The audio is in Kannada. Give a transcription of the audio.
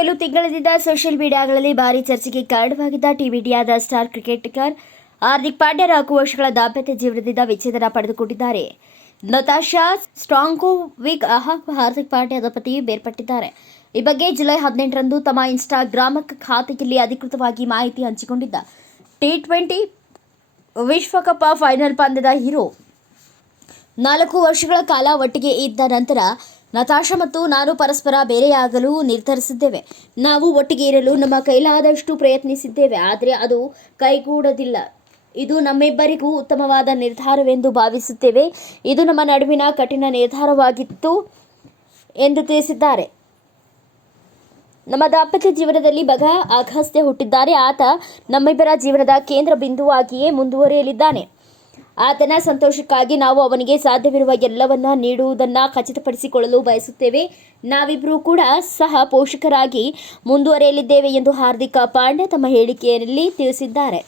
ಕೆಲವು ತಿಂಗಳಿಂದ ಸೋಷಿಯಲ್ ಮೀಡಿಯಾಗಳಲ್ಲಿ ಭಾರಿ ಚರ್ಚೆಗೆ ಕಾರಣವಾಗಿದ್ದ ಟೀಮ್ ಇಂಡಿಯಾದ ಸ್ಟಾರ್ ಕ್ರಿಕೆಟಿಗರ್ ಹಾರ್ದಿಕ್ ಪಾಂಡ್ಯ 4 ವರ್ಷಗಳ ದಾಂಪತ್ಯ ಜೀವನದಿಂದ ವಿಚ್ಛೇದನ ಪಡೆದುಕೊಂಡಿದ್ದಾರೆ. ನತಾಶಾ ಸ್ಟಾಂಕೋವಿಕ್ ಹಾಗೂ ಹಾರ್ದಿಕ್ ಪಾಂಡ್ಯ ದಂಪತಿ ಬೇರ್ಪಟ್ಟಿದ್ದಾರೆ. ಈ ಬಗ್ಗೆ ಜುಲೈ 18ರಂದು ತಮ್ಮ ಇನ್ಸ್ಟಾಗ್ರಾಮ್ ಖಾತೆಯಲ್ಲಿ ಅಧಿಕೃತವಾಗಿ ಮಾಹಿತಿ ಹಂಚಿಕೊಂಡಿದ್ದ T20 ವಿಶ್ವಕಪ್ ಫೈನಲ್ ಪಂದ್ಯದ ಹೀರೋ 4 ವರ್ಷಗಳ ಕಾಲ ಒಟ್ಟಿಗೆ ಇದ್ದ ನಂತರ ನತಾಶಾ ಮತ್ತು ನಾನು ಪರಸ್ಪರ ಬೇರೆಯಾಗಲು ನಿರ್ಧರಿಸಿದ್ದೇವೆ. ನಾವು ಒಟ್ಟಿಗೆ ಇರಲು ನಮ್ಮ ಕೈಲಾದಷ್ಟು ಪ್ರಯತ್ನಿಸಿದ್ದೇವೆ, ಆದರೆ ಅದು ಕೈಗೂಡದಿಲ್ಲ. ಇದು ನಮ್ಮಿಬ್ಬರಿಗೂ ಉತ್ತಮವಾದ ನಿರ್ಧಾರವೆಂದು ಭಾವಿಸುತ್ತೇವೆ. ಇದು ನಮ್ಮ ನಡುವಿನ ಕಠಿಣ ನಿರ್ಧಾರವಾಗಿತ್ತು ಎಂದು ತಿಳಿಸಿದ್ದಾರೆ. ನಮ್ಮ ದಾಂಪತ್ಯ ಜೀವನದಲ್ಲಿ ಮಗ ಅಗಸ್ತ್ಯ ಹುಟ್ಟಿದ್ದಾರೆ. ಆತ ನಮ್ಮಿಬ್ಬರ ಜೀವನದ ಕೇಂದ್ರ ಬಿಂದುವಾಗಿಯೇ ಮುಂದುವರಿಯಲಿದ್ದಾನೆ. ಆತನ ಸಂತೋಷಕ್ಕಾಗಿ ನಾವು ಅವನಿಗೆ ಸಾಧ್ಯವಿರುವ ಎಲ್ಲವನ್ನ ನೀಡುವುದನ್ನು ಖಚಿತಪಡಿಸಿಕೊಳ್ಳಲು ಬಯಸುತ್ತೇವೆ. ನಾವಿಬ್ಬರೂ ಕೂಡ ಸಹ ಪೋಷಕರಾಗಿ ಮುಂದುವರಿಯಲಿದ್ದೇವೆ ಎಂದು ಹಾರ್ದಿಕ್ ಪಾಂಡ್ಯ ತಮ್ಮ ಹೇಳಿಕೆಯಲ್ಲಿ ತಿಳಿಸಿದ್ದಾರೆ.